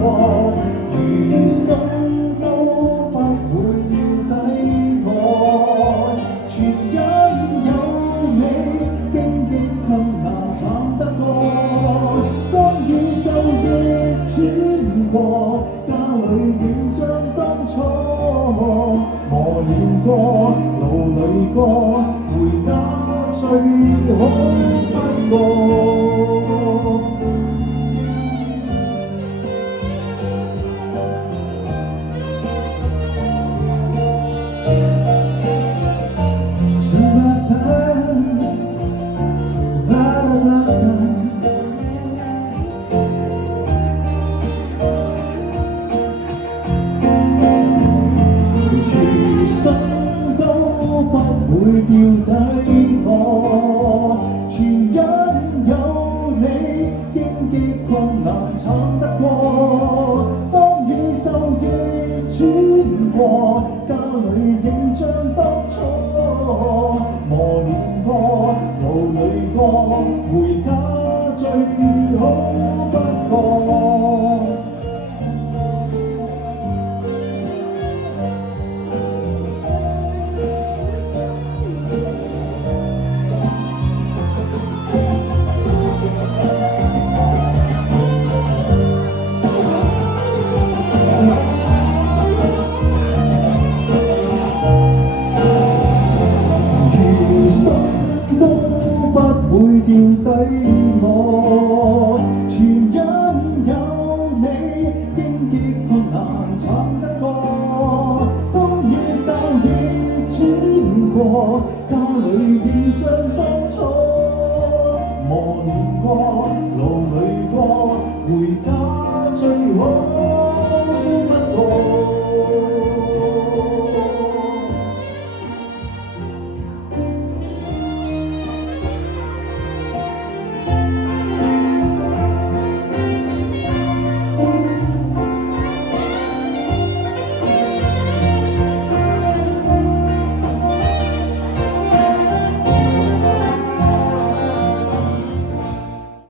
我，餘生都不會掉低我。全因有你，經歷困難慘得過。當宇宙逆轉過，家裏仍像當初。磨練過，勞累過，回家最好不過。餘生都不會掉低我，全因有你，經歷困難慘得過。當宇宙逆轉過，家裏仍像當初。磨練過，勞累過，回家最好不過。都不會掉低我，全因有你，經歷困難慘得過。當宇宙逆轉過，家裏仍像當初。磨練過，勞累過，回家最好。